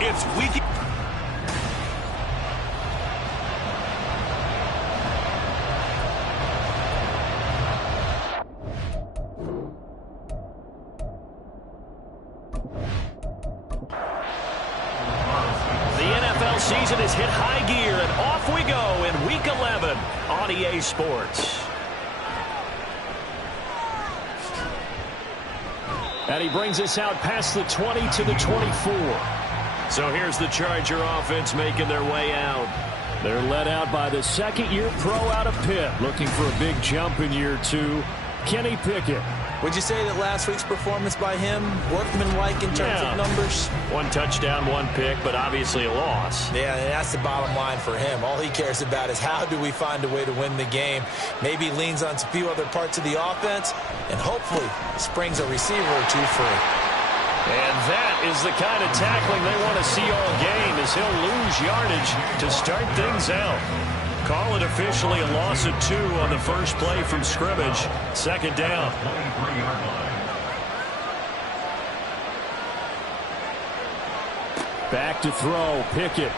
It's week. Season has hit high gear, and off we go in Week 11 on EA Sports. And he brings us out past the 20 to the 24. So here's the Charger offense making their way out. They're led out by the second-year pro out of Pitt, looking for a big jump in year 2, Kenny Pickett. Would you say that last week's performance by him, workmanlike in terms of numbers? 1 touchdown, 1 pick, but obviously a loss. Yeah, and that's the bottom line for him. All he cares about is how do we find a way to win the game. Maybe leans on a few other parts of the offense, and hopefully springs a receiver or 2 free. And that is the kind of tackling they want to see all game, as he'll lose yardage to start things out. Call it officially a loss of 2 on the first play from scrimmage. Second down. Back to throw, Pickett.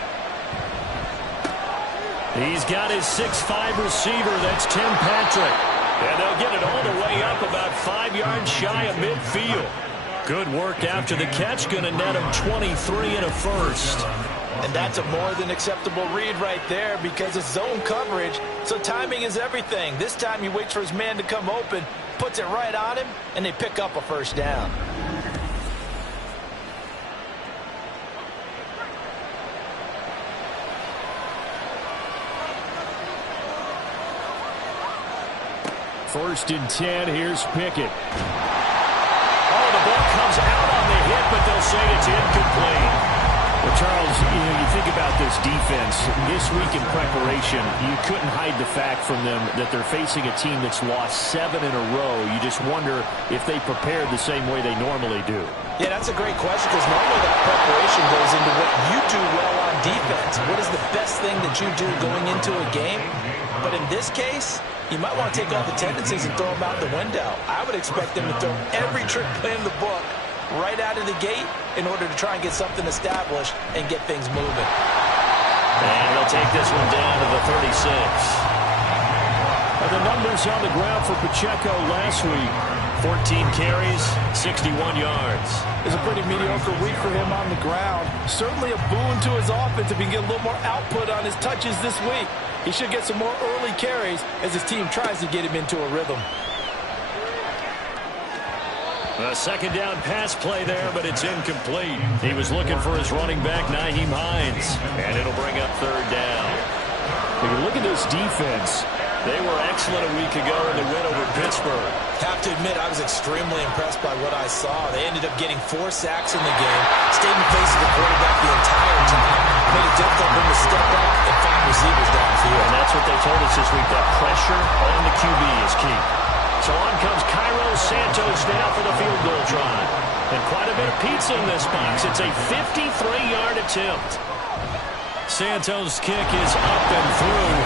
He's got his 6'5" receiver, that's Tim Patrick. And they'll get it all the way up about 5 yards shy of midfield. Good work after the catch, going to net him 23 and a first. And that's a more than acceptable read right there because it's zone coverage, so timing is everything. This time he waits for his man to come open, puts it right on him, and they pick up a first down. First and 10, here's Pickett. Oh, the ball comes out on the hit, but they'll say it's incomplete. Well, Charles, you think about this defense. This week in preparation, you couldn't hide the fact from them that they're facing a team that's lost 7 in a row. You just wonder if they prepared the same way they normally do. Yeah, that's a great question because normally that preparation goes into what you do well on defense. What is the best thing that you do going into a game? But in this case, you might want to take all the tendencies and throw them out the window. I would expect them to throw every trick play in the book right out of the gate in order to try and get something established and get things moving. And they'll take this one down to the 36. The numbers on the ground for Pacheco last week: 14 carries, 61 yards. It's a pretty mediocre week for him on the ground. Certainly a boon to his offense if he can get a little more output on his touches this week. He should get some more early carries as his team tries to get him into a rhythm. A second down pass play there, but it's incomplete. He was looking for his running back, Nyheim Hines, and it'll bring up third down. If you look at this defense, they were excellent a week ago in the win over Pittsburgh. Have to admit, I was extremely impressed by what I saw. They ended up getting 4 sacks in the game, stayed in the face of the quarterback the entire time, made it difficult for him to step up and find receivers downfield. And that's what they told us this week, that pressure on the QB is key. So on comes Cairo Santos now for the field goal try. And quite a bit of pizza in this box. It's a 53-yard attempt. Santos' kick is up and through.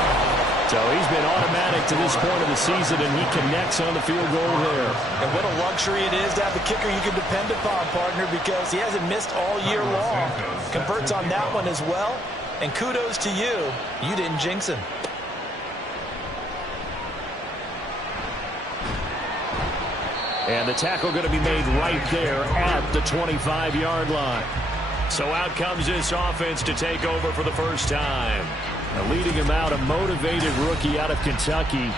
So he's been automatic to this point of the season, and he connects on the field goal there. And what a luxury it is to have a kicker you can depend upon, partner, because he hasn't missed all year long. Converts on that one as well. And kudos to you. You didn't jinx him. And the tackle going to be made right there at the 25-yard line. So out comes this offense to take over for the first time. Now leading him out, a motivated rookie out of Kentucky.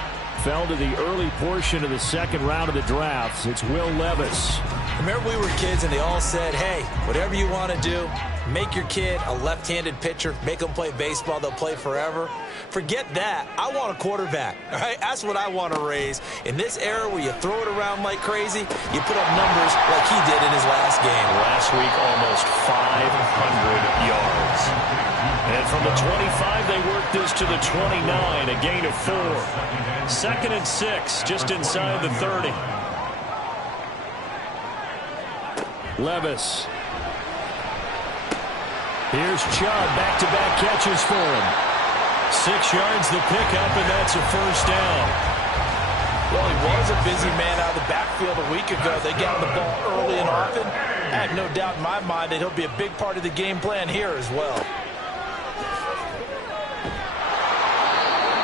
Fell to the early portion of the second round of the draft. It's Will Levis. Remember we were kids and they all said, hey, whatever you want to do, make your kid a left-handed pitcher, make them play baseball, they'll play forever. Forget that. I want a quarterback. All right, that's what I want to raise. In this era where you throw it around like crazy, you put up numbers like he did in his last game. Last week, almost 500 yards. And from the 25, they worked this to the 29, a gain of 4. 2nd and 6, just inside the 30. Levis. Here's Chubb, back-to-back catches for him. 6 yards the pickup, and that's a first down. Well, he was a busy man out of the backfield a week ago. They got him the ball early and often. I have no doubt in my mind that he'll be a big part of the game plan here as well.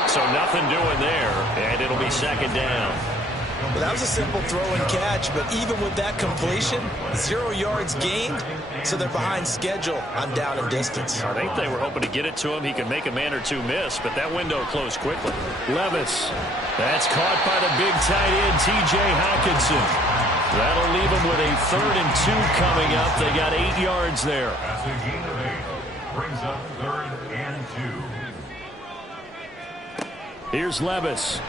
So nothing doing there, and it'll be second down. Well, that was a simple throw and catch, but even with that completion, 0 yards gained, so they're behind schedule on down and distance. I think they were hoping to get it to him. He could make a man or two miss, but that window closed quickly. Levis. That's caught by the big tight end, T.J. Hockenson. That'll leave them with a 3rd and 2 coming up. They got 8 yards there. That's a gain of 8. Brings up 3rd and 2. Here's Levis.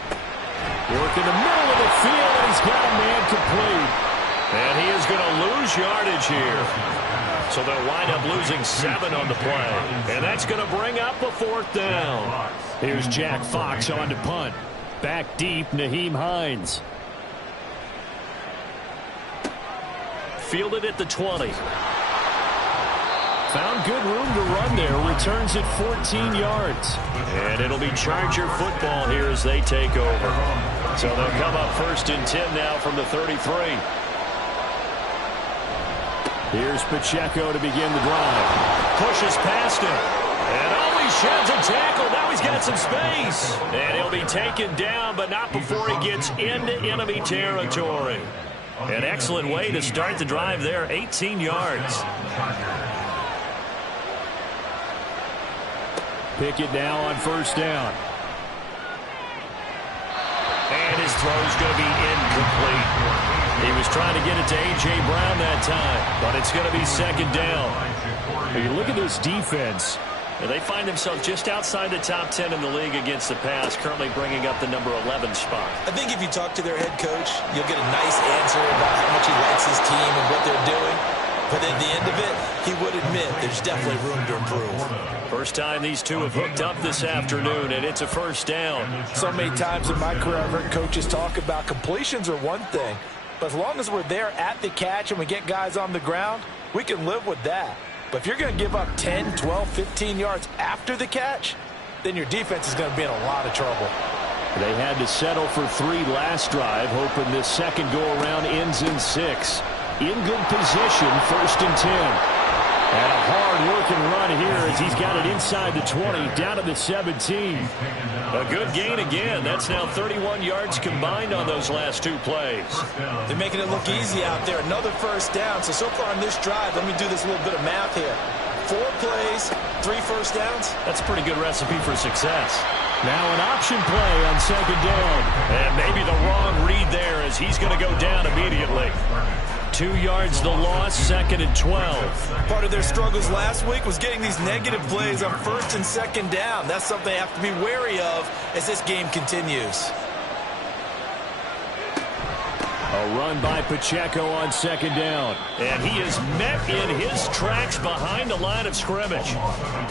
Working the middle of the field, and he's got a man complete. And he is going to lose yardage here. So they'll wind up losing 7 on the play. And that's going to bring up a 4th down. Here's Jack Fox on to punt. Back deep, Nyheim Hines. Fielded at the 20. Found good room to run there. Returns it 14 yards. And it'll be Charger football here as they take over. So they'll come up 1st and 10 now from the 33. Here's Pacheco to begin the drive. Pushes past him. And he sheds a tackle. Now he's got some space. And he'll be taken down, but not before he gets into enemy territory. An excellent way to start the drive there. 18 yards. Pickett now on 1st down. And his throw's going to be incomplete. He was trying to get it to A.J. Brown that time, but it's going to be 2nd down. When you look at this defense, they find themselves just outside the top 10 in the league against the pass, currently bringing up the number 11 spot. I think if you talk to their head coach, you'll get a nice answer about how much he likes his team and what they're doing. But at the end of it, he would admit there's definitely room to improve. First time these two have hooked up this afternoon, and it's a 1st down. So many times in my career, I've heard coaches talk about completions are one thing. But as long as we're there at the catch and we get guys on the ground, we can live with that. But if you're going to give up 10, 12, 15 yards after the catch, then your defense is going to be in a lot of trouble. They had to settle for 3 last drive, hoping this second go-around ends in 6. In good position, 1st and 10. And a hard-working run here as he's got it inside the 20, down to the 17. A good gain again. That's now 31 yards combined on those last 2 plays. They're making it look easy out there. Another 1st down. So far on this drive, let me do this little bit of math here. 4 plays, 3 1st downs. That's a pretty good recipe for success. Now an option play on 2nd down. And maybe the wrong read there as he's going to go down immediately. 2 yards the loss, 2nd and 12. Part of their struggles last week was getting these negative plays on 1st and 2nd down. That's something they have to be wary of as this game continues. A run by Pacheco on 2nd down. And he is met in his tracks behind the line of scrimmage.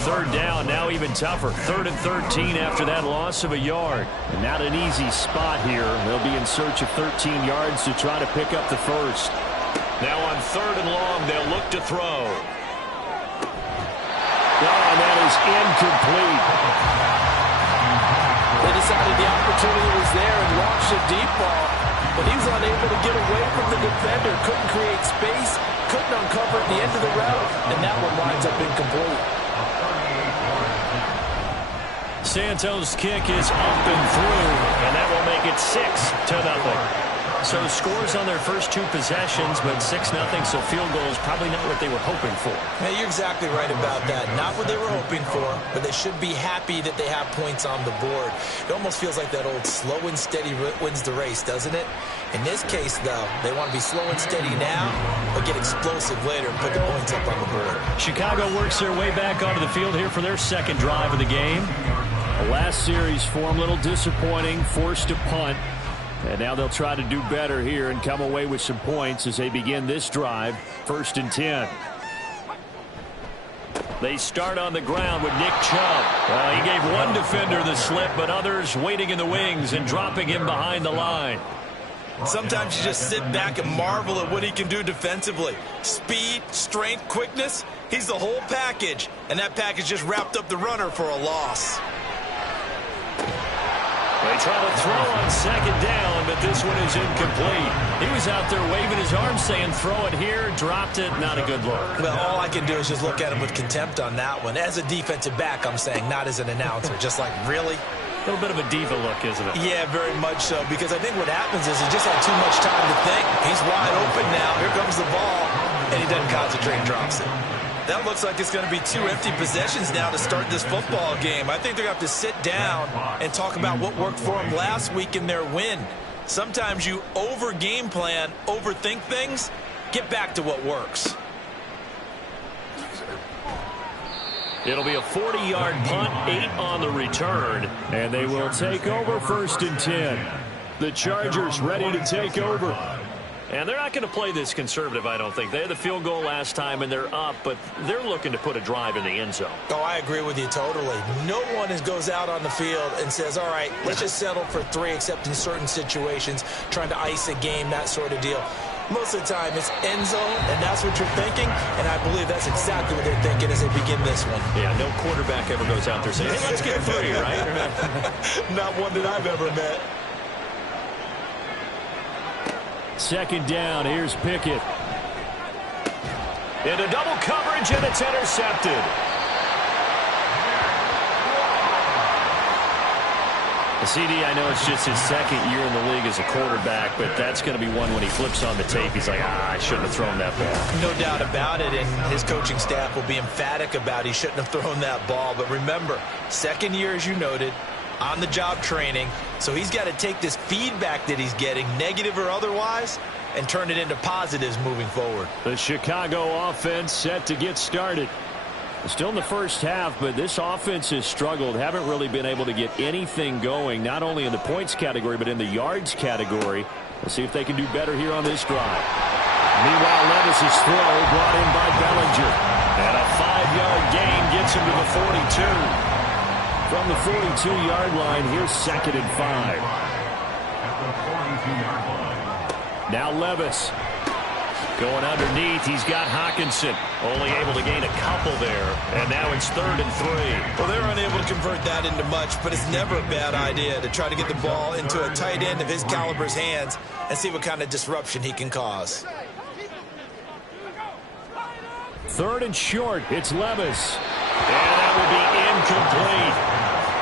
3rd down, now even tougher. 3rd and 13 after that loss of a yard. And not an easy spot here. They'll be in search of 13 yards to try to pick up the 1st. Now on 3rd and long, they'll look to throw. Oh, that is incomplete. They decided the opportunity was there and launched a deep ball, but he was unable to get away from the defender, couldn't create space, couldn't uncover at the end of the route, and that one winds up incomplete. Santos' kick is up and through, and that will make it 6-0. So scores on their first 2 possessions, but 6-0, so field goal is probably not what they were hoping for. Hey, you're exactly right about that. Not what they were hoping for, but they should be happy that they have points on the board. It almost feels like that old slow and steady wins the race, doesn't it? In this case, though, they want to be slow and steady now, but get explosive later and put the points up on the board. Chicago works their way back onto the field here for their 2nd drive of the game. The last series for them, a little disappointing, forced to punt. And now they'll try to do better here and come away with some points as they begin this drive, 1st and 10. They start on the ground with Nick Chubb. Well, he gave one defender the slip, but others waiting in the wings and dropping him behind the line. Sometimes you just sit back and marvel at what he can do defensively. Speed, strength, quickness, he's the whole package. And that package just wrapped up the runner for a loss. They try to throw on second down, but this one is incomplete. He was out there waving his arms saying, throw it here, dropped it, not a good look. Well, all I can do is just look at him with contempt on that one. As a defensive back, I'm saying, not as an announcer. Just like, really? A little bit of a diva look, isn't it? Yeah, very much so, because I think what happens is he just had too much time to think. He's wide open now. Here comes the ball, and he doesn't concentrate and drops it. That looks like it's going to be 2 empty possessions now to start this football game. I think they're going to have to sit down and talk about what worked for them last week in their win. Sometimes you over-game plan, overthink things, get back to what works. It'll be a 40-yard punt, 8 on the return, and they will take over 1st and 10. The Chargers ready to take over. And they're not going to play this conservative, I don't think. They had the field goal last time, and they're up, but they're looking to put a drive in the end zone. Oh, I agree with you totally. No one goes out on the field and says, all right, let's just settle for 3, except in certain situations, trying to ice a game, that sort of deal. Most of the time, it's end zone, and that's what you're thinking, and I believe that's exactly what they're thinking as they begin this one. Yeah, no quarterback ever goes out there saying, hey, let's get 3, right? Not one that I've ever met. 2nd down, here's Pickett. Into double coverage, and it's intercepted. CD, I know it's just his 2nd year in the league as a quarterback, but that's going to be one when he flips on the tape. He's like, I shouldn't have thrown that ball. No doubt about it, and his coaching staff will be emphatic about he shouldn't have thrown that ball. But remember, 2nd year, as you noted, on-the-job training, so he's got to take this feedback that he's getting, negative or otherwise, and turn it into positives moving forward. The Chicago offense set to get started. Still in the first half, but this offense has struggled. Haven't really been able to get anything going, not only in the points category, but in the yards category. We'll see if they can do better here on this drive. Meanwhile, Levis's throw brought in by Bellinger. And a 5-yard gain gets him to the 42. From the 42-yard line, here's 2nd and 5. Now Levis. Going underneath, he's got Hockenson. Only able to gain a couple there. And now it's 3rd and 3. Well, they're unable to convert that into much, but it's never a bad idea to try to get the ball into a tight end of his caliber's hands and see what kind of disruption he can cause. 3rd and short, it's Levis. And that will be incomplete.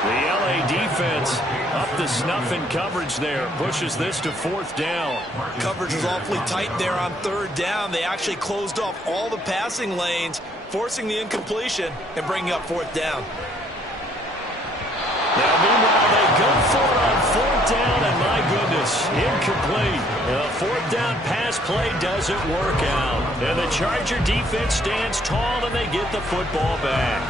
The LA defense up to snuff in coverage there. Pushes this to 4th down. Coverage was awfully tight there on 3rd down. They actually closed off all the passing lanes, forcing the incompletion and bringing up 4th down. Now, meanwhile, they go for it on 4th down, and my goodness, incomplete. The 4th down pass play doesn't work out. And the Charger defense stands tall, and they get the football back.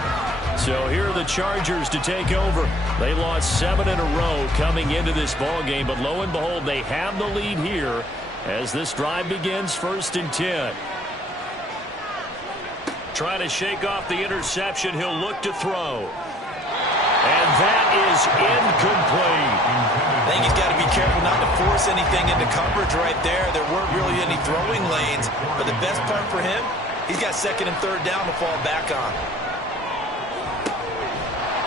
So here are the Chargers to take over. They lost 7 in a row coming into this ball game, but lo and behold, they have the lead here as this drive begins 1st and 10. Trying to shake off the interception. He'll look to throw. And that is incomplete. I think he's got to be careful not to force anything into coverage right there. There weren't really any throwing lanes, but the best part for him, he's got 2nd and 3rd down to fall back on.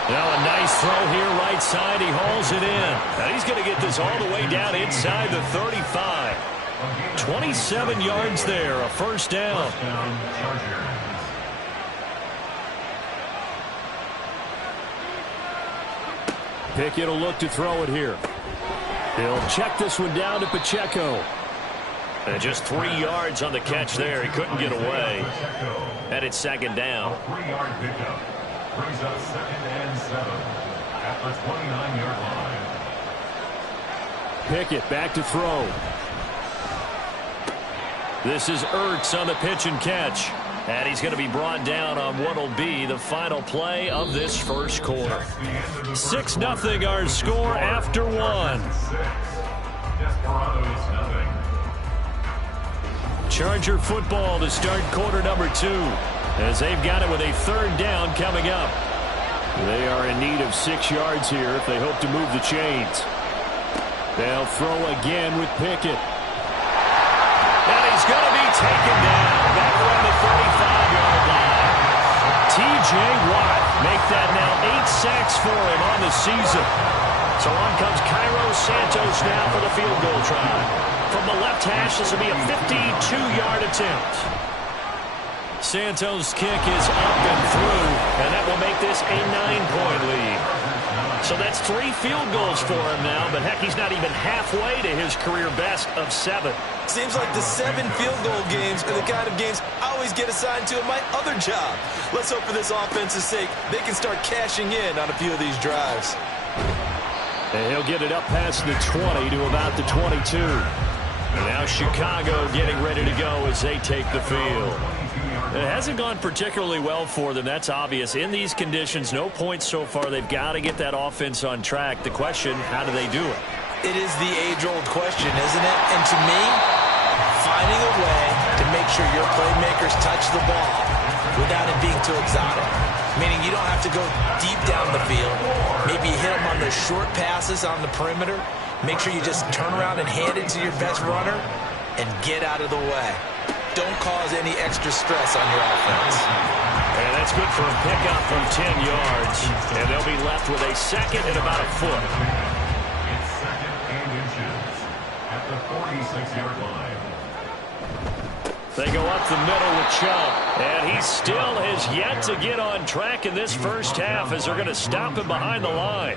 Now a nice throw here right side. He hauls it in. And he's going to get this all the way down inside the 35. 27 yards there, a 1st down. Pickett will look to throw it here. He'll check this one down to Pacheco. And just 3 yards on the catch there. He couldn't get away. And it's 2nd down. 3-yard pickup. Brings up 2nd and 7 at the 29-yard line. Pickett back to throw. This is Ertz on the pitch and catch. And he's going to be brought down on what will be the final play of this first quarter. 6-0 our score after 1. Desperados nothing. Charger football to start quarter number 2. As they've got it with a 3rd down coming up. They are in need of 6 yards here if they hope to move the chains. They'll throw again with Pickett. And he's going to be taken down back around the 35-yard line. T.J. Watt make that now 8 sacks for him on the season. So on comes Cairo Santos now for the field goal try. From the left hash, this will be a 52-yard attempt. Santos' kick is up and through, and that will make this a 9-point lead. So that's 3 field goals for him now, but heck, he's not even halfway to his career best of 7. Seems like the 7 field goal games are the kind of games I always get assigned to in my other job. Let's hope for this offense's sake they can start cashing in on a few of these drives. And he'll get it up past the 20 to about the 22. And now Chicago getting ready to go as they take the field. It hasn't gone particularly well for them. That's obvious. In these conditions, no points so far. They've got to get that offense on track. The question, how do they do it? It is the age-old question, isn't it? And to me, finding a way to make sure your playmakers touch the ball without it being too exotic. Meaning you don't have to go deep down the field. Maybe you hit them on those short passes on the perimeter. Make sure you just turn around and hand it to your best runner and get out of the way. Don't cause any extra stress on your offense. And that's good for a pickup from 10 yards. And they'll be left with a second and about a foot. It's 2nd and inches at the 46-yard line. They go up the middle with Chubb. And he still has yet to get on track in this first half as they're going to stop him behind the line.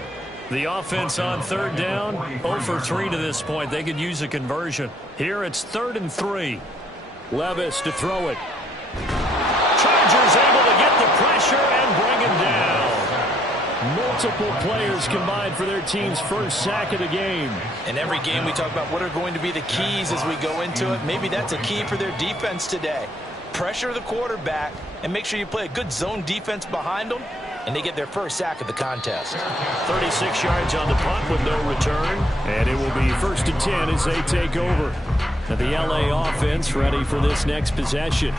The offense on 3rd down, 0 for 3 to this point. They could use a conversion. Here it's 3rd and 3. Levis to throw it. Chargers able to get the pressure and bring him down. Multiple players combined for their team's first sack of the game. In every game we talk about what are going to be the keys as we go into it. Maybe that's a key for their defense today. Pressure the quarterback and make sure you play a good zone defense behind them, and they get their first sack of the contest. 36 yards on the punt with no return. And it will be 1st and 10 as they take over. Now the LA offense ready for this next possession.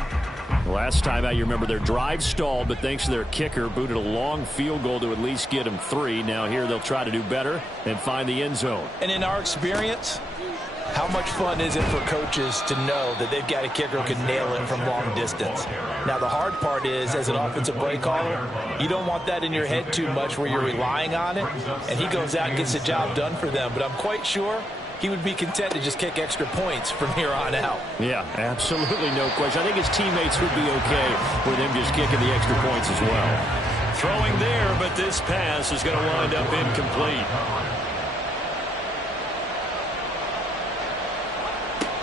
Last time out, you remember their drive stalled, but thanks to their kicker, booted a long field goal to at least get them 3. Now here they'll try to do better and find the end zone. And in our experience, how much fun is it for coaches to know that they've got a kicker who can nail it from long distance? Now, the hard part is, as an offensive play caller, you don't want that in your head too much where you're relying on it, and he goes out and gets the job done for them. But I'm quite sure he would be content to just kick extra points from here on out. Yeah, absolutely no question. I think his teammates would be okay with him just kicking the extra points as well. Throwing there, but this pass is going to wind up incomplete.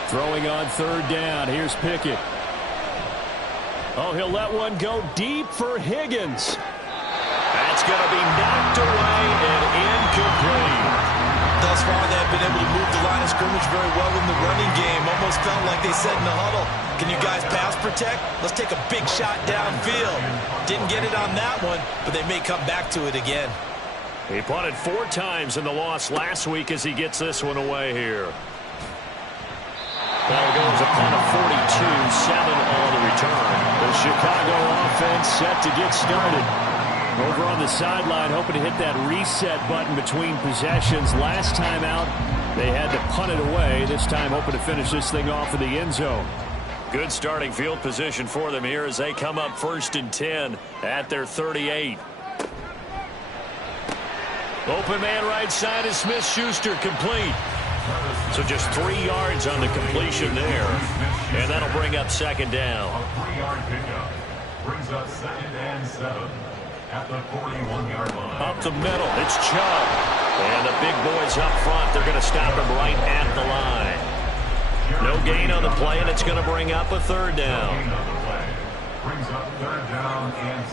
Throwing on 3rd down. Here's Pickett. Oh, he'll let one go deep for Higgins. That's going to be knocked away and incomplete. Thus far, they have been able to move the line of scrimmage very well in the running game. Almost felt like they said in the huddle, can you guys pass protect? Let's take a big shot downfield. Didn't get it on that one, but they may come back to it again. He punted 4 times in the loss last week as he gets this one away here. Well, it goes a punt of 42, 7 on the return. The Chicago offense set to get started. Over on the sideline, hoping to hit that reset button between possessions. Last time out, they had to punt it away. This time, hoping to finish this thing off in the end zone. Good starting field position for them here as they come up 1st and 10 at their 38. Open man right side is Smith-Schuster, complete. So just 3 yards on the completion there. And that'll bring up 2nd down. A 3-yard pickup brings up 2nd and 7 at the 41-yard line. Up the middle, it's Chubb. And the big boys up front, they're going to stop him right at the line. No gain on the play, and it's going to bring up a 3rd down. No gain on the play. Brings up 3rd down and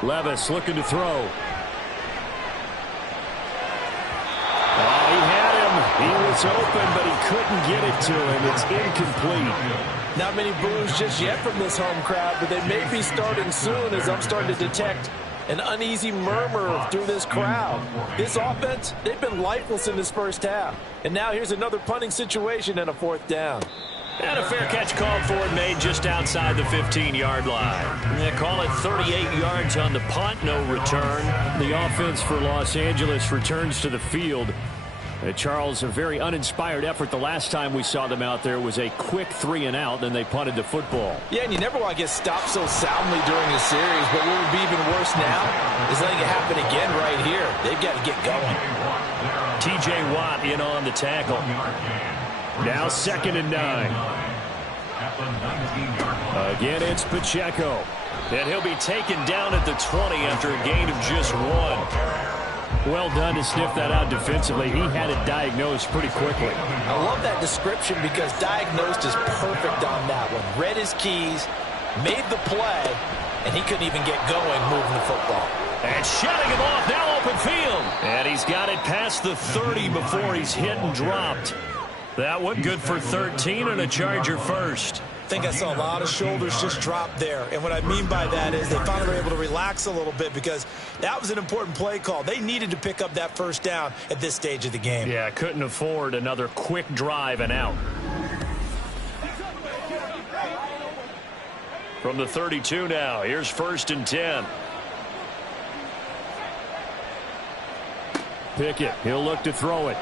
7. Levis looking to throw. He had him. He was open, but he couldn't get it to him. It's incomplete. Not many boos just yet from this home crowd, but they may be starting soon as I'm starting to detect an uneasy murmur through this crowd. This offense, they've been lifeless in this first half. And now here's another punting situation and a 4th down. And a fair catch called for and made just outside the 15-yard line. They call it 38 yards on the punt, no return. The offense for Los Angeles returns to the field. Charles, a very uninspired effort. The last time we saw them out there was a quick 3-and-out, then they punted the football. Yeah, and you never want to get stopped so soundly during a series, but what would be even worse now is letting it happen again right here. They've got to get going. T.J. Watt in on the tackle. Now 2nd and 9. Again, it's Pacheco. And he'll be taken down at the 20 after a gain of just 1. Well done to sniff that out defensively. He had it diagnosed pretty quickly. I love that description because diagnosed is perfect on that one. Read his keys, made the play, and he couldn't even get going moving the football. And shutting him off, now open field. And he's got it past the 30 before he's hit and dropped. That one good for 13 and a Charger first. I think I saw a lot of shoulders just drop there. And what I mean by that is they finally were able to relax a little bit because that was an important play call. They needed to pick up that first down at this stage of the game. Yeah, couldn't afford another quick drive and out. From the 32 now, here's 1st and 10. Pickett, he'll look to throw it.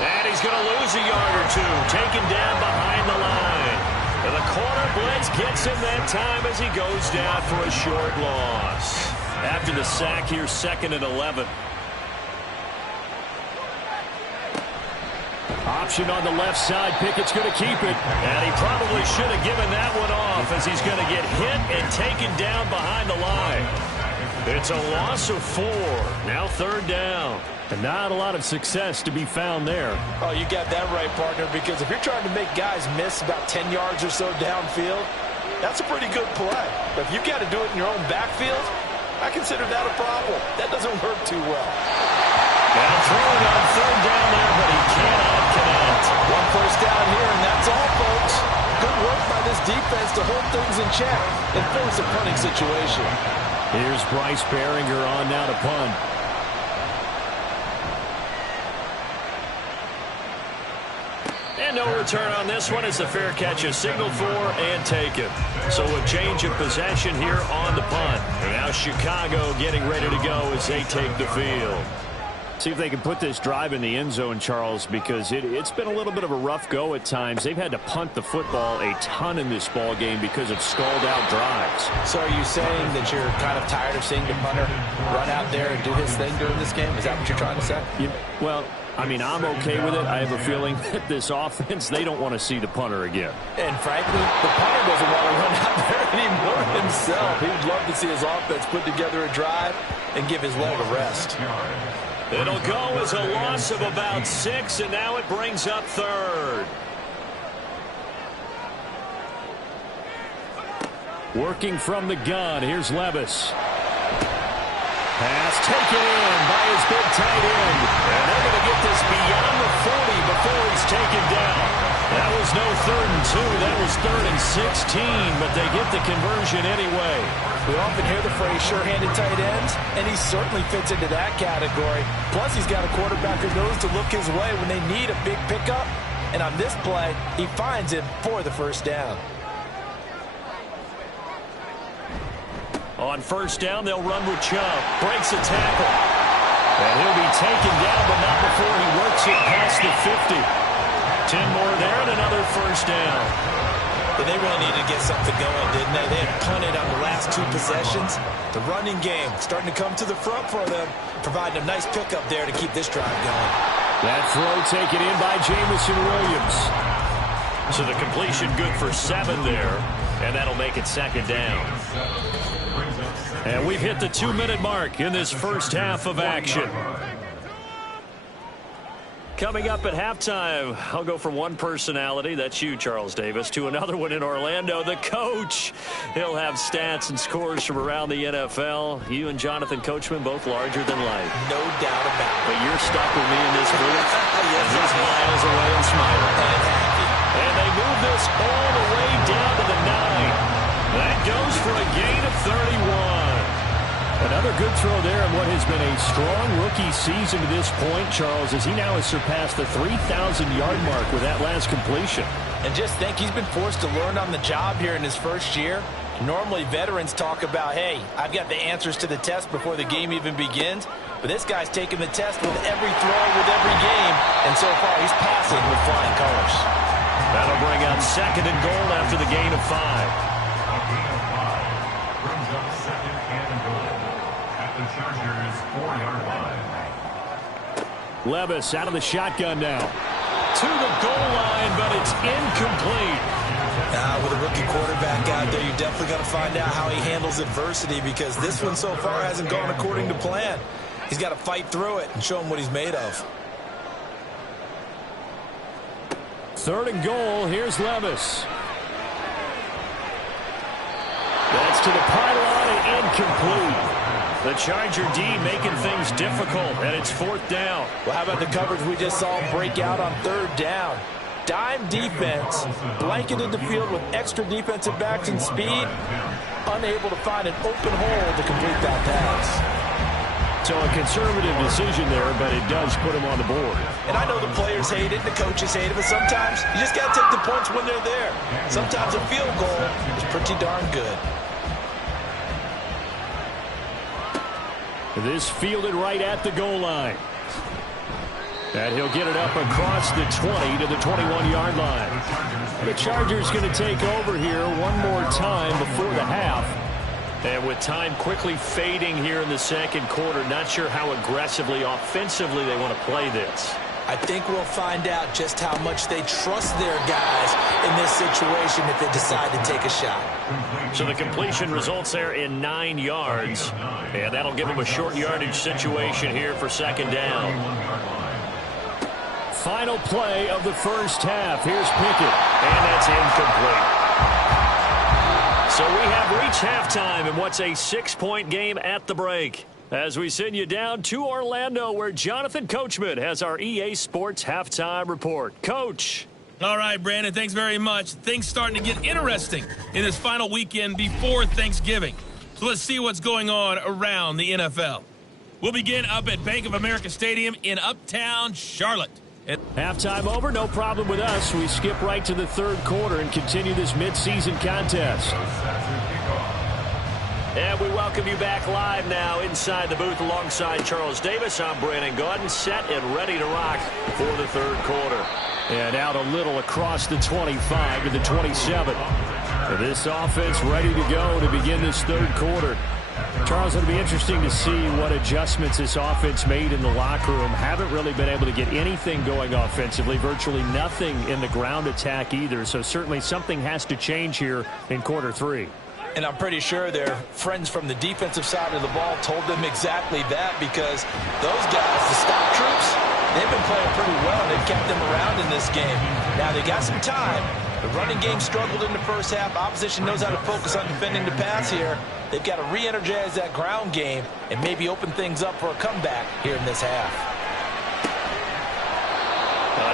And he's going to lose a yard or two. Taken down behind the line. And the corner blitz gets him that time as he goes down for a short loss. After the sack, here's 2nd and 11. Option on the left side. Pickett's going to keep it. And he probably should have given that one off as he's going to get hit and taken down behind the line. It's a loss of 4. Now 3rd down. And not a lot of success to be found there. Oh, you got that right, partner, because if you're trying to make guys miss about 10 yards or so downfield, that's a pretty good play. But if you've got to do it in your own backfield, I consider that a problem. That doesn't work too well. Now throwing on 3rd down there, but he cannot connect. 1 first down here, and that's all, folks. Good work by this defense to hold things in check and force a punting situation. Here's Bryce Baringer on now to punt. And no return on this one as the fair catch is signaled for and taken. So a change of possession here on the punt. And now Chicago getting ready to go as they take the field. See if they can put this drive in the end zone, Charles, because it's been a little bit of a rough go at times. They've had to punt the football a ton in this ball game because of stalled-out drives. So are you saying that you're kind of tired of seeing the punter run out there and do his thing during this game? Is that what you're trying to say? Well, I mean, I'm okay with it. I have a feeling that this offense, they don't want to see the punter again. And frankly, the punter doesn't want to run out there anymore himself. He would love to see his offense put together a drive and give his leg a rest. It'll go as a loss of about 6, and now it brings up 3rd. Working from the gun, here's Levis. Pass taken in by his big tight end. And they're going to get this beyond the 40 before he's taken down. That was no 3rd and 2. That was 3rd and 16, but they get the conversion anyway. We often hear the phrase sure-handed tight ends, and he certainly fits into that category. Plus, he's got a quarterback who knows to look his way when they need a big pickup. And on this play, he finds him for the first down. On 1st down, they'll run with Chubb. Breaks a tackle. And he'll be taken down, but not before he works it past the 50. 10 more there and another 1st down. But they really needed to get something going, didn't they? They had punted on the last 2 possessions. The running game starting to come to the front for them, providing a nice pickup there to keep this drive going. That throw taken in by Jameson Williams. So the completion good for 7 there, and that'll make it 2nd down. And we've hit the 2-minute mark in this first half of action. Coming up at halftime, I'll go from one personality, that's you, Charles Davis, to another one in Orlando, the coach. He'll have stats and scores from around the NFL. You and Jonathan Coachman, both larger than life. No doubt about it. But you're stuck with me in this booth. Yes, and he's miles away and smiling. And happy. And they move this all the way down to the 9. That goes for a gain of 31. Another good throw there in what has been a strong rookie season to this point, Charles, as he now has surpassed the 3,000-yard mark with that last completion. And just think, he's been forced to learn on the job here in his first year. Normally, veterans talk about, hey, I've got the answers to the test before the game even begins. But this guy's taking the test with every throw, with every game. And so far, he's passing with flying colors. That'll bring up 2nd and goal after the gain of 5. A gain of 5 brings up 2nd and goal at the Chargers' 4-yard line. Levis out of the shotgun now. To the goal line, but it's incomplete. With a rookie quarterback out there, you're definitely going to find out how he handles adversity, because this one so far hasn't gone according to plan. He's got to fight through it and show him what he's made of. 3rd and goal. Here's Levis. That's to the pylon and incomplete. The Charger D making things difficult, and it's 4th down. Well, how about the coverage we just saw him break out on 3rd down? Dime defense, blanketed the field with extra defensive backs and speed, unable to find an open hole to complete that pass. So a conservative decision there, but it does put him on the board. And I know the players hate it, the coaches hate it, but sometimes you just got to take the points when they're there. Sometimes a field goal is pretty darn good. This fielded right at the goal line. And he'll get it up across the 20 to the 21-yard line. The Chargers going to take over here one more time before the half. And with time quickly fading here in the 2nd quarter, not sure how aggressively, offensively they want to play this. I think we'll find out just how much they trust their guys in this situation if they decide to take a shot. So the completion results there in 9 yards. And that'll give them a short yardage situation here for 2nd down. Final play of the first half. Here's Pickett. And that's incomplete. So we have reached halftime in what's a 6-point game at the break. As we send you down to Orlando, where Jonathan Coachman has our EA Sports Halftime Report. Coach. All right, Brandon, thanks very much. Things starting to get interesting in this final weekend before Thanksgiving. So let's see what's going on around the NFL. We'll begin up at Bank of America Stadium in Uptown Charlotte. Halftime over, no problem with us. We skip right to the 3rd quarter and continue this midseason contest. And we welcome you back live now inside the booth alongside Charles Davis. I'm Brandon Gaudin, set and ready to rock for the 3rd quarter. And out a little across the 25 to the 27. And this offense ready to go to begin this 3rd quarter. Charles, it'll be interesting to see what adjustments this offense made in the locker room. Haven't really been able to get anything going offensively, virtually nothing in the ground attack either. So certainly something has to change here in quarter 3. And I'm pretty sure their friends from the defensive side of the ball told them exactly that, because those guys, the stop troops, they've been playing pretty well. They've kept them around in this game. Now they got some time. The running game struggled in the first half. Opposition knows how to focus on defending the pass here. They've got to re-energize that ground game and maybe open things up for a comeback here in this half.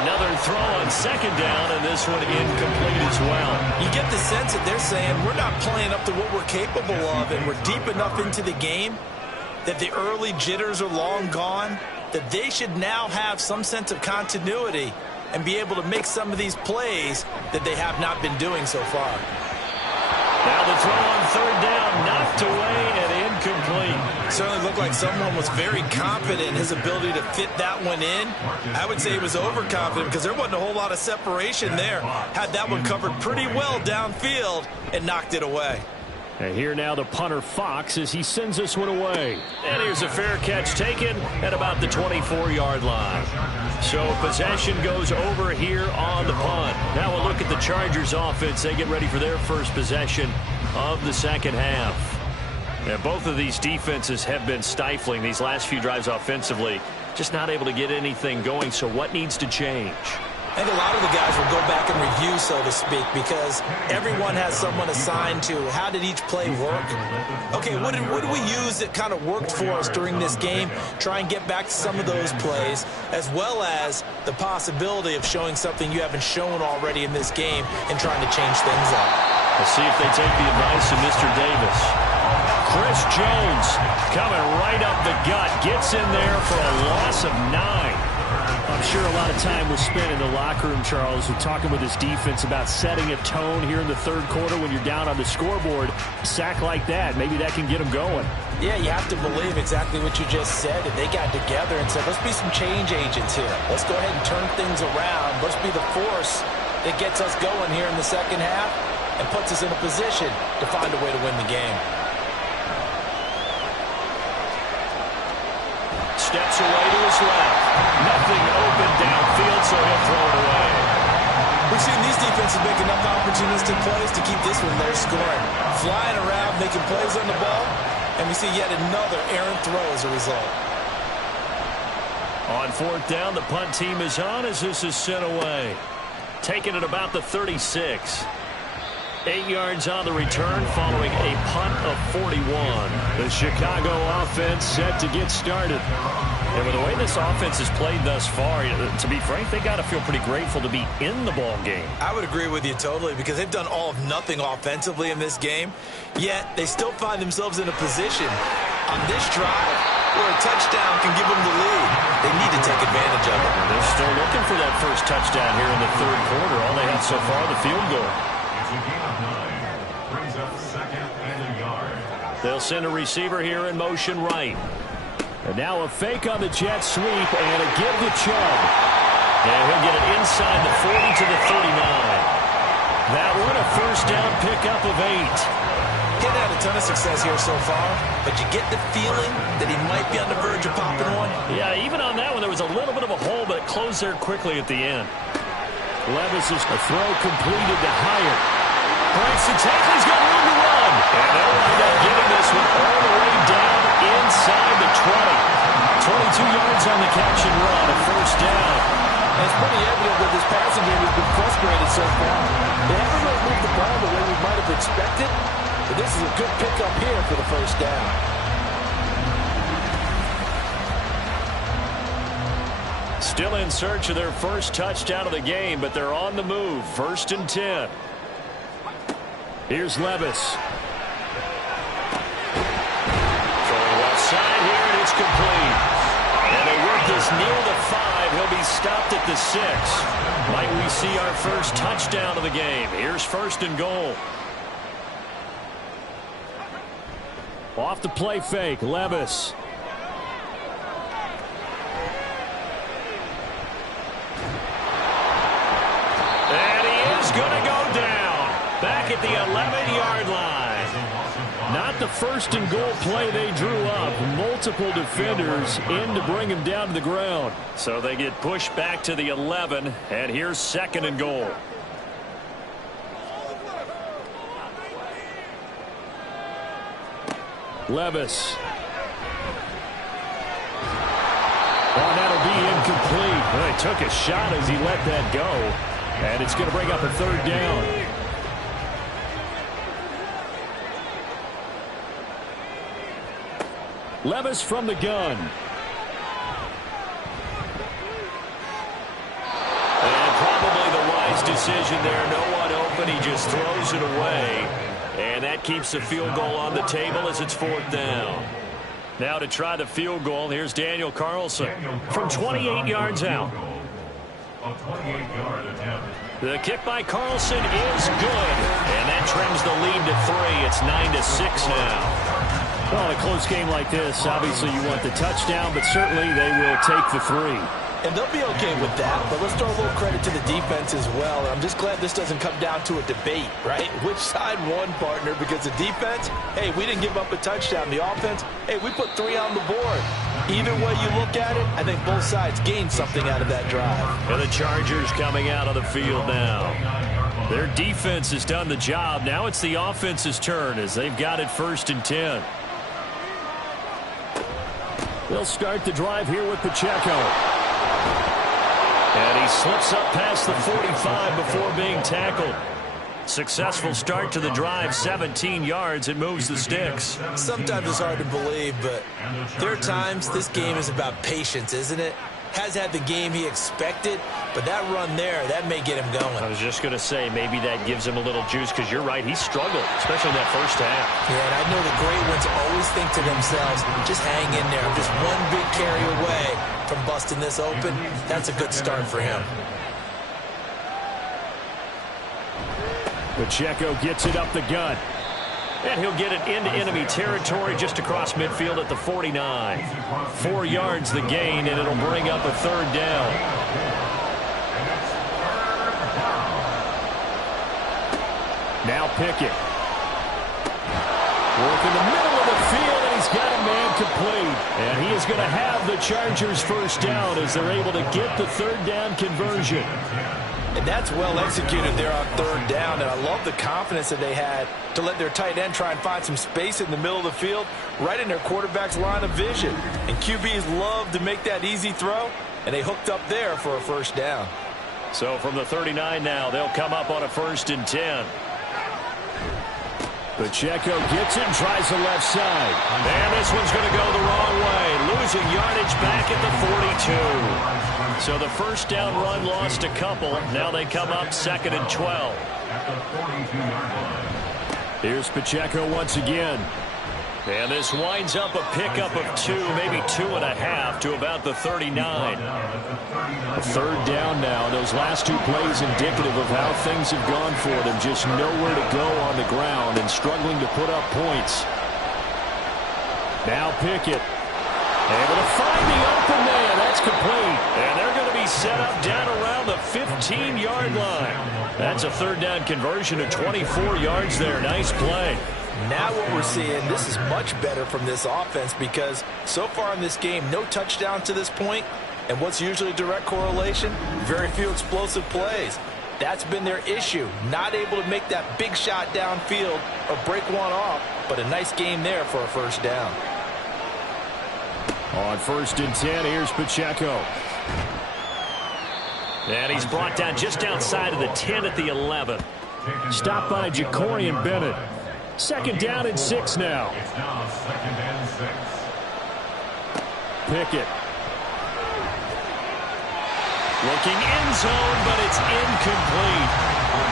Another throw on 2nd down, and this one incomplete as well. You get the sense that they're saying we're not playing up to what we're capable of, and we're deep enough into the game that the early jitters are long gone, that they should now have some sense of continuity and be able to make some of these plays that they have not been doing so far. Now the throw on 3rd down, knocked away and incomplete. Certainly looked like someone was very confident in his ability to fit that one in. I would say he was overconfident because there wasn't a whole lot of separation there. Had that one covered pretty well downfield and knocked it away. And here now the punter Fox as he sends this one away. And here's a fair catch taken at about the 24-yard line. So possession goes over here on the punt. Now we'll look at the Chargers offense. They get ready for their first possession of the 2nd half. And both of these defenses have been stifling these last few drives offensively. Just not able to get anything going. So what needs to change? I think a lot of the guys will go back and review, so to speak, because everyone has someone assigned to how did each play work. Okay, what did we use that kind of worked for us during this game? Try and get back to some of those plays, as well as the possibility of showing something you haven't shown already in this game and trying to change things up. Let's see if they take the advice of Mr. Davis. Chris Jones coming right up the gut, gets in there for a loss of 9. I'm sure a lot of time was spent in the locker room, Charles, talking with his defense about setting a tone here in the third quarter when you're down on the scoreboard. A sack like that, maybe that can get them going. Yeah, you have to believe exactly what you just said. And they got together and said, let's be some change agents here. Let's go ahead and turn things around. Let's be the force that gets us going here in the second half and puts us in a position to find a way to win the game. Steps away to his left. Nothing open downfield, so he'll throw it away. We've seen these defenses make enough opportunistic plays to keep this one low scoring. Flying around, making plays on the ball, and we see yet another errant throw as a result. On fourth down, the punt team is on as this is sent away. Taking it about the 36. 8 yards on the return following a punt of 41. The Chicago offense set to get started. And with the way this offense has played thus far, to be frank, they got to feel pretty grateful to be in the ball game. I would agree with you totally because they've done all of nothing offensively in this game, yet they still find themselves in a position on this drive where a touchdown can give them the lead. They need to take advantage of it. They're still looking for that first touchdown here in the third quarter. All they have so far, the field goal. It's a gain of 9. Brings up 2nd and a yard. They'll send a receiver here in motion right. And now a fake on the jet sweep and a give to Chubb. And he'll get it inside the 40 to the 39. That one a first down pickup of 8. He's had a ton of success here so far, but you get the feeling that he might be on the verge of popping one. Yeah, even on that one, there was a little bit of a hole, but it closed there quickly at the end. Levis is a throw completed to Hyatt. Breaks the tackle, he's got room to run. And they'll wind up getting this one all the way down inside the 20. 22 yards on the catch and run, a first down. And it's pretty evident that this passing game has been frustrated so far. They haven't really moved the ball the way we might have expected, but this is a good pickup here for the first down. Still in search of their first touchdown of the game, but they're on the move. 1st and 10. Here's Levis. Throwing left side here, and it's complete. And they work this near the 5. He'll be stopped at the 6. Might we see our first touchdown of the game? Here's 1st and goal. Off the play fake, Levis. And he is going to go down. Back at the 11-yard line. Not the 1st and goal play they drew up. Multiple defenders in to bring him down to the ground. So they get pushed back to the 11, and here's 2nd and goal. Levis. Oh, that'll be incomplete. Well, he took a shot as he let that go. And it's going to bring up a 3rd down. Levis from the gun. And probably the wise decision there. No one open. He just throws it away. And that keeps the field goal on the table as it's 4th down. Now to try the field goal, here's Daniel Carlson from 28 yards out. A 28-yard attempt. The kick by Carlson is good. And that trims the lead to 3. It's 9-6 now. Well, in a close game like this, obviously you want the touchdown, but certainly they will take the 3. And they'll be okay with that, but let's throw a little credit to the defense as well. And I'm just glad this doesn't come down to a debate, right? Which side won, partner? Because the defense, hey, we didn't give up a touchdown. The offense, hey, we put 3 on the board. Either way you look at it, I think both sides gained something out of that drive. And the Chargers coming out on the field now. Their defense has done the job. Now it's the offense's turn as they've got it 1st and 10. They'll start the drive here with Pacheco. And he slips up past the 45 before being tackled. Successful start to the drive, 17 yards. It moves the sticks. Sometimes it's hard to believe, but there are times this game is about patience, isn't it? Has had the game he expected, but that run there, that may get him going. I was just going to say, maybe that gives him a little juice, because you're right, he struggled, especially in that first half. Yeah, and I know the great ones always think to themselves, just hang in there. I'm just one big carry away, from busting this open. That's a good start for him. Pacheco gets it up the gut. And he'll get it into enemy territory just across midfield at the 49. 4 yards the gain, and it'll bring up a third down. Now Pickett. Work in the middle of the field, and he's got a man complete. And he is going to have the Chargers first down as they're able to get the third down conversion. And that's well executed there on third down. And I love the confidence that they had to let their tight end try and find some space in the middle of the field, right in their quarterback's line of vision. And QBs love to make that easy throw, and they hooked up there for a first down. So from the 39 now, they'll come up on a 1st and 10. Pacheco gets it and tries the left side. And this one's going to go the wrong way. Losing yardage back at the 42. So the first down run lost a couple. Now they come up 2nd and 12. Here's Pacheco once again. And this winds up a pickup of 2, maybe 2.5 to about the 39. Third down now. Those last 2 plays indicative of how things have gone for them. Just nowhere to go on the ground and struggling to put up points. Now Pickett. Able to find the open man. That's complete. And they're going to be set up down around the 15-yard line. That's a third down conversion of 24 yards there. Nice play. Now what we're seeing, this is much better from this offense because so far in this game, no touchdown to this point. And what's usually a direct correlation? Very few explosive plays. That's been their issue. Not able to make that big shot downfield or break one off, but a nice game there for a first down. On 1st and 10, here's Pacheco. And he's brought down just outside of the 10 at the 11. Stopped by Jacorian Bennett. 2nd down and 6 now. It's now 2nd and 6. Pickett. Looking end zone, but it's incomplete.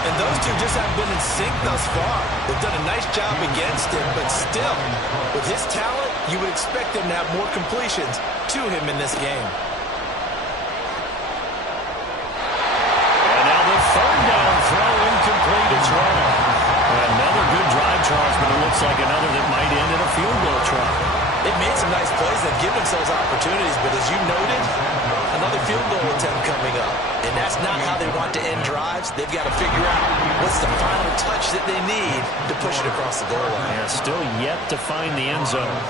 And those two just haven't been in sync thus far. They've done a nice job against him, but still, with his talent, you would expect them to have more completions to him in this game. And now the third down throw incomplete as well. Another good drive, Charles, but it looks like another that might end in a field goal try. They've made some nice plays that give themselves opportunities, but as you noted, another field goal attempt coming up. And that's not how they want to end drives. They've got to figure out what's the final touch that they need to push it across the goal line. Yeah, still yet to find the end zone.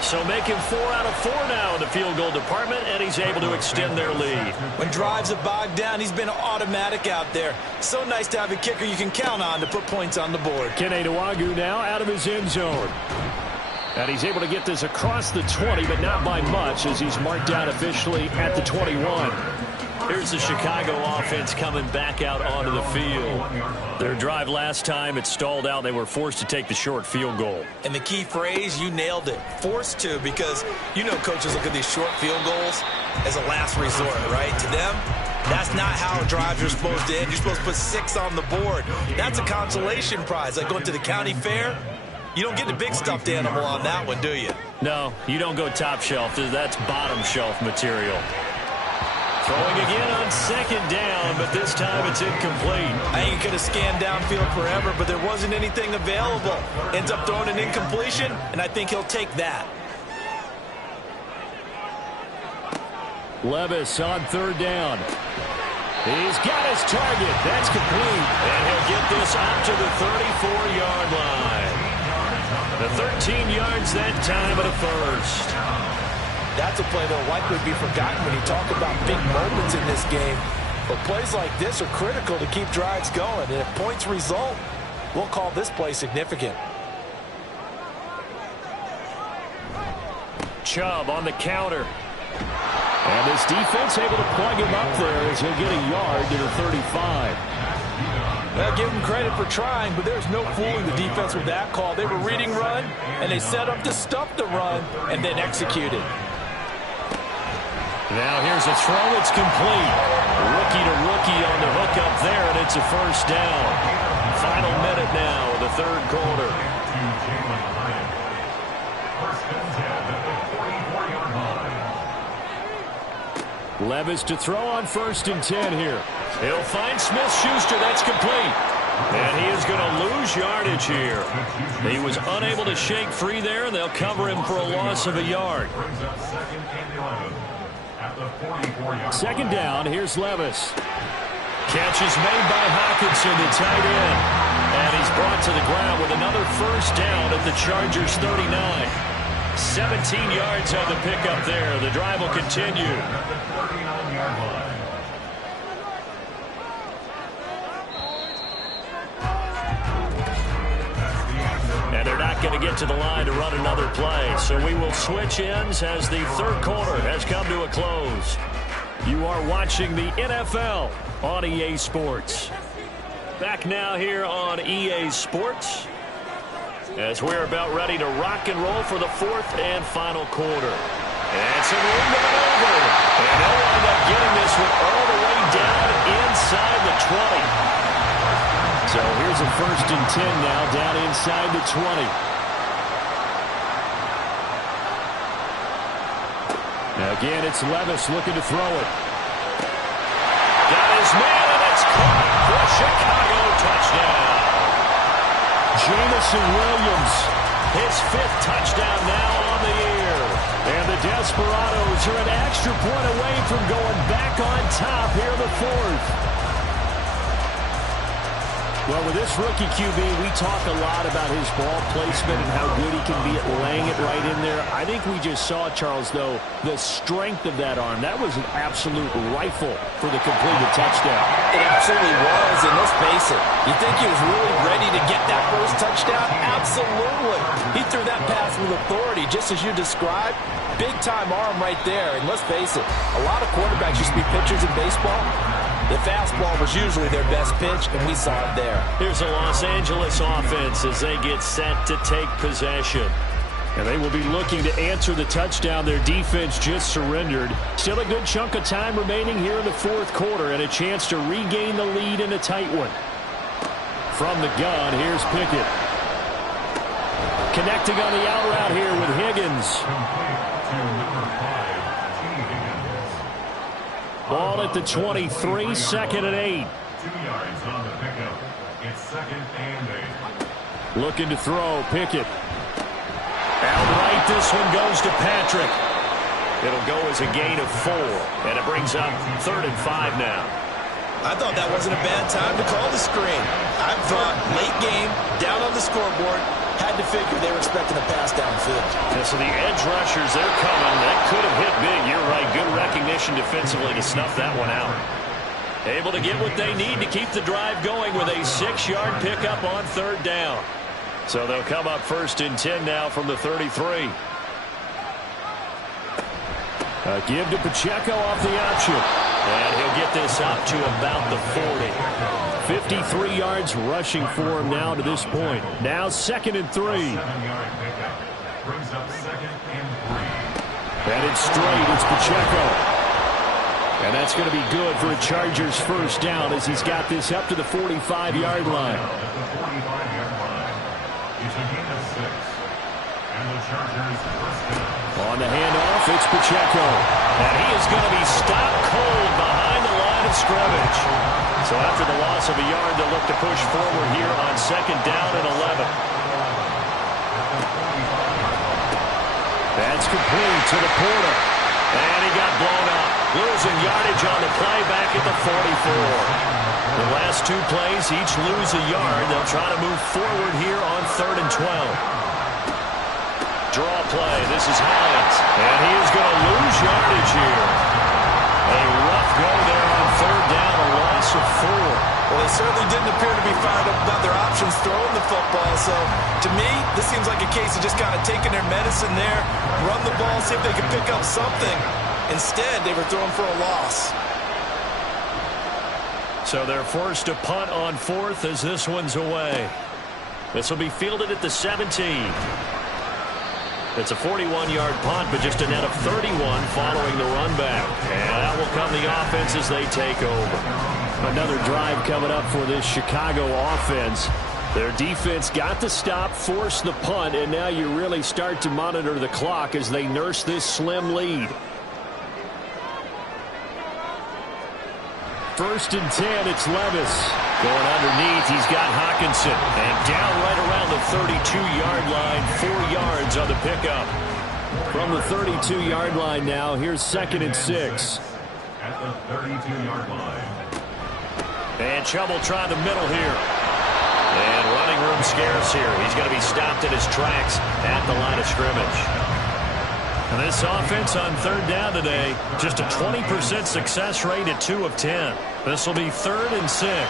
So making 4 out of 4 now in the field goal department, and he's able to extend their lead. When drives are bogged down, he's been automatic out there. So nice to have a kicker you can count on to put points on the board. Kene Nwangwu now out of his end zone. And he's able to get this across the 20, but not by much as he's marked out officially at the 21. Here's the Chicago offense coming back out onto the field. Their drive last time, it stalled out. They were forced to take the short field goal. And the key phrase, you nailed it. Forced to, because you know coaches look at these short field goals as a last resort, right? To them, that's not how drives are supposed to end. You're supposed to put 6 on the board. That's a consolation prize. Like going to the county fair, you don't get the big stuffed animal on that one, do you? No, you don't go top shelf. That's bottom shelf material. Throwing again on 2nd down, but this time it's incomplete. I think he could have scanned downfield forever, but there wasn't anything available. Ends up throwing an incompletion, and I think he'll take that. Levis on 3rd down. He's got his target. That's complete. And he'll get this out to the 34-yard line. The 13 yards that time at a first. That's a play that will likely be forgotten when you talk about big moments in this game. But plays like this are critical to keep drives going. And if points result, we'll call this play significant. Chubb on the counter. And this defense able to plug him up there as he'll get a yard to the 35. Well, give them credit for trying, but there's no fooling the defense with that call. They were reading run, and they set up to stuff the run, and then executed. Now here's a throw. It's complete. Rookie to rookie on the hook up there, and it's a first down. Final minute now of the 3rd quarter. Levis to throw on 1st and 10 here. He'll find Smith-Schuster. That's complete. And he is going to lose yardage here. He was unable to shake free there, and they'll cover him for a loss of a yard. Second down, here's Levis. Catch is made by Hockenson, the tight end. And he's brought to the ground with another first down at the Chargers' 39. 17 yards on the pickup there. The drive will continue. And they're not going to get to the line to run another play. So we will switch ends as the third quarter has come to a close. You are watching the NFL on EA Sports. Back now here on EA Sports as we're about ready to rock and roll for the fourth and final quarter. And some room to maneuver. And they'll wind up getting this one all the way down inside the 20. So here's a 1st and 10 now down inside the 20. Now again, it's Levis looking to throw it. Got his man, and it's caught for a Chicago touchdown. Jameson Williams, his 5th touchdown now on the year. And the Desperados are an extra point away from going back on top here in the 4th. Well, with this rookie QB, we talk a lot about his ball placement and how good he can be at laying it right in there. I think we just saw, Charles, though, the strength of that arm. That was an absolute rifle for the completed touchdown. It absolutely was, and let's face it, you think he was really ready to get that first touchdown? Absolutely. He threw that pass with authority, just as you described. Big-time arm right there, and let's face it, a lot of quarterbacks used to be pitchers in baseball. The fastball was usually their best pitch, and we saw it there. Here's a Los Angeles offense as they get set to take possession. And they will be looking to answer the touchdown their defense just surrendered. Still a good chunk of time remaining here in the 4th quarter and a chance to regain the lead in a tight one. From the gun, here's Pickett. Connecting on the out route here with Higgins. Ball at the 23, 2nd and 8. 2 yards on the pickup. It's 2nd and 8. Looking to throw, Pickett. Outright, this one goes to Patrick. It'll go as a gain of 4, and it brings up 3rd and 5 now. I thought that wasn't a bad time to call the screen. I thought late game, down on the scoreboard, had to figure they were expecting a pass downfield. Yeah, so the edge rushers, they're coming. That could have hit big. You're right. Good recognition defensively to snuff that one out. Able to get what they need to keep the drive going with a 6-yard pickup on 3rd down. So they'll come up 1st and 10 now from the 33. A give to Pacheco off the option. And he'll get this out to about the 40. 53 yards rushing for him now to this point. Now 2nd and 3. 7-yard pickup. Brings up 2nd and 3. And it's straight. It's Pacheco. And that's going to be good for a Chargers first down as he's got this up to the 45-yard line. At the 45-yard line. It's a gain of 6. And the Chargers first down. On the handoff, it's Pacheco. And he is going to be stopped cold behind the line of scrimmage. So after the loss of a yard, they'll look to push forward here on 2nd down and 11. That's complete to the Porter. And he got blown up. Losing yardage on the play back at the 44. The last 2 plays, each lose a yard. They'll try to move forward here on 3rd and 12. Draw play. This is Hines. And he is going to lose yardage here. A rough go there on 3rd down, a loss of 4. Well, they certainly didn't appear to be fired up about their options throwing the football. So, to me, this seems like a case of just kind of taking their medicine there, run the ball, see if they can pick up something. Instead, they were throwing for a loss. So they're forced to punt on 4th as this one's away. This will be fielded at the 17. It's a 41-yard punt, but just a net of 31 following the run back. And out will come the offense as they take over. Another drive coming up for this Chicago offense. Their defense got the stop, forced the punt, and now you really start to monitor the clock as they nurse this slim lead. First and 10, it's Levis. Going underneath, he's got Hockenson. And down right around the 32-yard line, 4 yards on the pickup. From the 32-yard line now, here's 2nd and 6. At the 32-yard line. And Chubb will try the middle here. And running room scarce here. He's going to be stopped in his tracks at the line of scrimmage. And this offense on 3rd down today, just a 20% success rate at 2 of 10. This will be 3rd and 6. That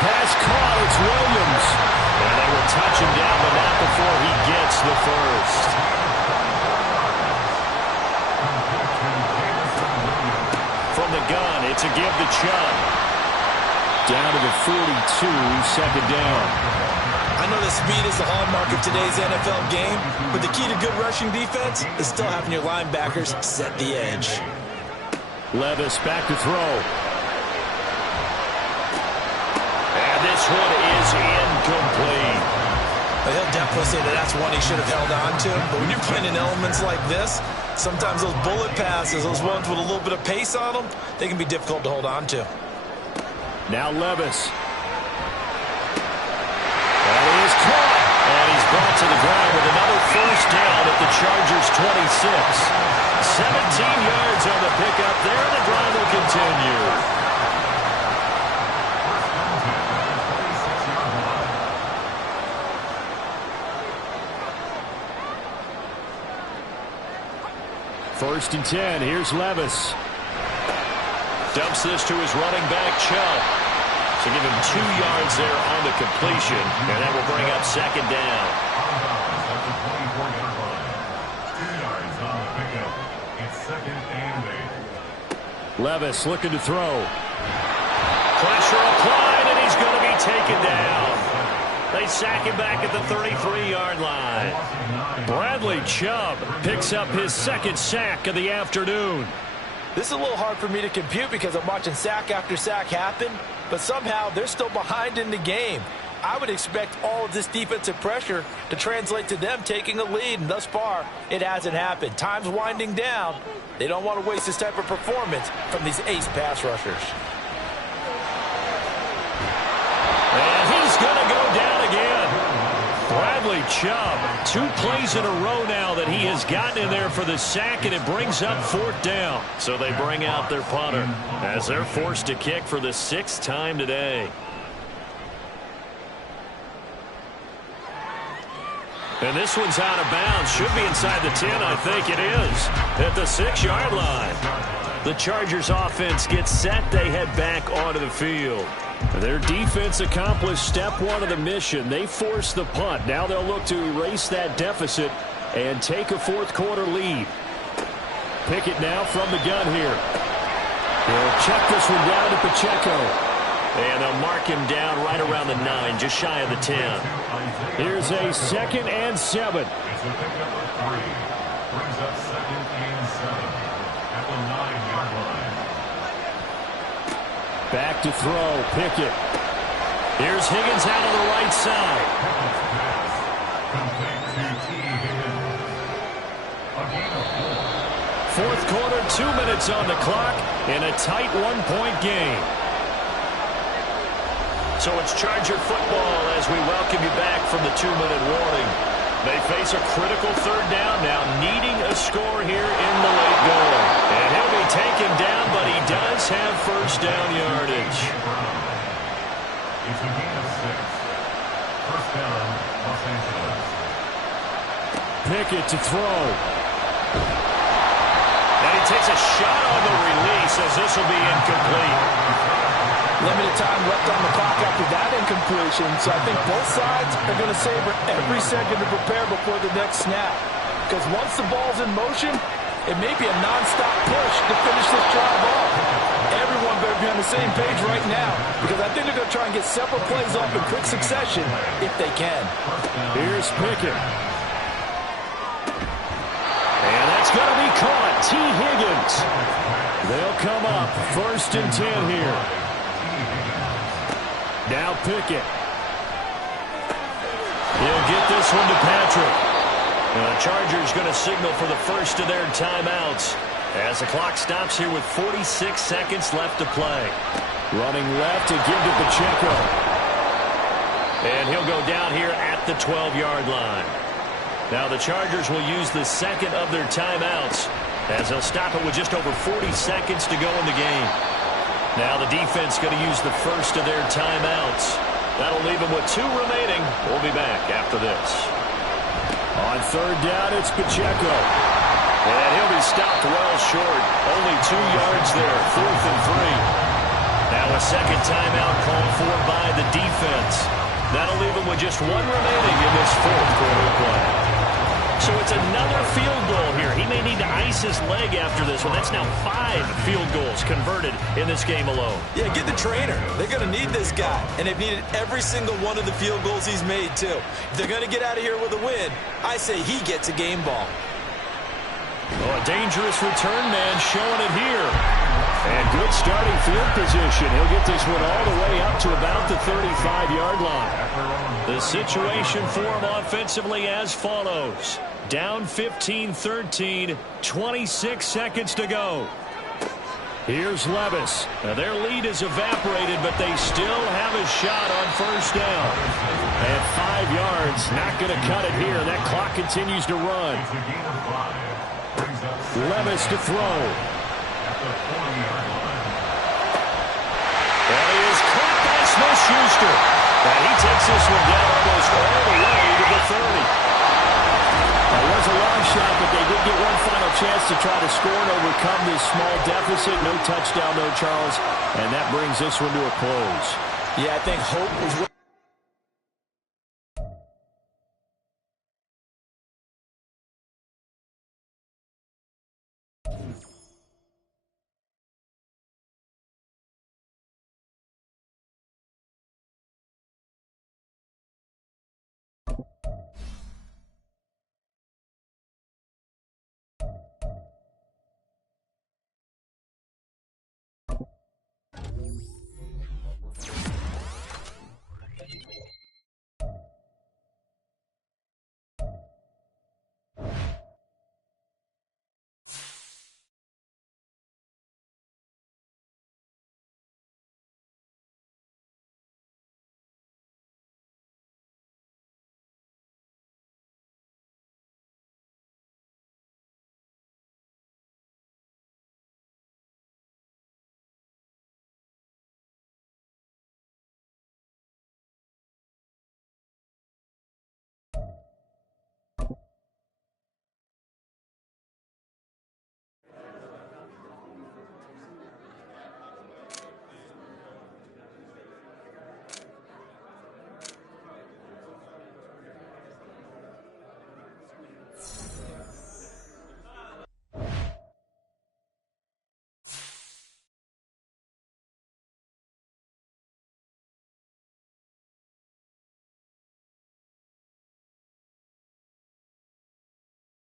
pass caught. It's Williams. And they will touch him down, but not before he gets the first. From the gun, it's a give to Chubb. Down to the 42, 2nd down. I know that speed is the hallmark of today's NFL game, but the key to good rushing defense is still having your linebackers set the edge. Levis back to throw. And this one is incomplete. But he'll definitely say that that's one he should have held on to. But when you're playing in elements like this, sometimes those bullet passes, those ones with a little bit of pace on them, they can be difficult to hold on to. Now Levis. And he is caught. And he's brought to the ground with another first down at the Chargers' 26. 17 yards on the pickup there. The drive will continue. First and 10. Here's Levis. Dumps this to his running back, Chubb. So give him 2 yards there on the completion, and that will bring up 2nd down. At the 24-yard line. 2 yards on the pickup. It's 2nd and 8. Levis looking to throw. Pressure applied, and he's going to be taken down. They sack him back at the 33-yard line. Bradley Chubb picks up his 2nd sack of the afternoon. This is a little hard for me to compute because I'm watching sack after sack happen, but somehow they're still behind in the game. I would expect all of this defensive pressure to translate to them taking a lead, and thus far, it hasn't happened. Time's winding down. They don't want to waste this type of performance from these ace pass rushers. And he's going to go down again. Bradley Chubb, 2 plays in a row now that he has gotten in there for the sack, and it brings up 4th down. So they bring out their punter as they're forced to kick for the 6th time today. And this one's out of bounds. Should be inside the 10, I think it is. At the 6-yard line. The Chargers offense gets set. They head back onto the field. Their defense accomplished step 1 of the mission. They forced the punt. Now they'll look to erase that deficit and take a 4th quarter lead. Pickett now from the gun here. They'll check this one down to Pacheco. And they'll mark him down right around the 9, just shy of the 10. Here's a 2nd and 7. It's a pickup of 3. Brings up 2nd and 7 at the 9-yard line. Back to throw, Pickett. Here's Higgins out on the right side. Pickett's pass. Complete to T. Higgins. A gain of 4. 4th quarter, 2 minutes on the clock in a tight 1-point game. So it's Charger football as we welcome you back from the 2-minute warning. They face a critical 3rd down now, needing a score here in the late going. And he'll be taken down, but he does have first down yardage. It's a gain of 6. First down, Los Angeles. Pickett to throw. And he takes a shot on the release as this will be incomplete. Limited time left on the clock after that incompletion, so I think both sides are going to savor every second to prepare before the next snap. Because once the ball's in motion, it may be a nonstop push to finish this drive off. Everyone better be on the same page right now, because I think they're going to try and get several plays off in quick succession if they can. Here's Pickett. And that's going to be caught. T. Higgins. They'll come up 1st and 10 here. Now Pickett. He'll get this one to Patrick. And the Chargers going to signal for the first of their timeouts As the clock stops here with 46 seconds left to play. Running left to give to Pacheco. And he'll go down here at the 12-yard line. Now the Chargers will use the second of their timeouts as they'll stop it with just over 40 seconds to go in the game. Now the defense going to use the first of their timeouts. That'll leave them with 2 remaining. We'll be back after this. On third down, it's Pacheco. And he'll be stopped well short. Only 2 yards there, 4th and 3. Now a second timeout called for by the defense. That'll leave them with just 1 remaining in this 4th quarter play. So it's another field goal here. He may need to ice his leg after this one. That's now 5 field goals converted in this game alone. Yeah, get the trainer. They're going to need this guy. And they've needed every single one of the field goals he's made, too. If they're going to get out of here with a win, I say he gets a game ball. Oh, a dangerous return man showing it here. And good starting field position. He'll get this one all the way up to about the 35-yard line. The situation for him offensively as follows. Down 15-13, 26 seconds to go. Here's Levis. Now their lead is evaporated, but they still have a shot on first down. And 5 yards, not going to cut it here. That clock continues to run. Levis to throw. And he is caught by Smith-Schuster. And he takes this one down almost all the way to the 30. That was a long shot, but they did get one final chance to try to score and overcome this small deficit. No touchdown, though, Charles. And that brings this one to a close. Yeah, I think hope was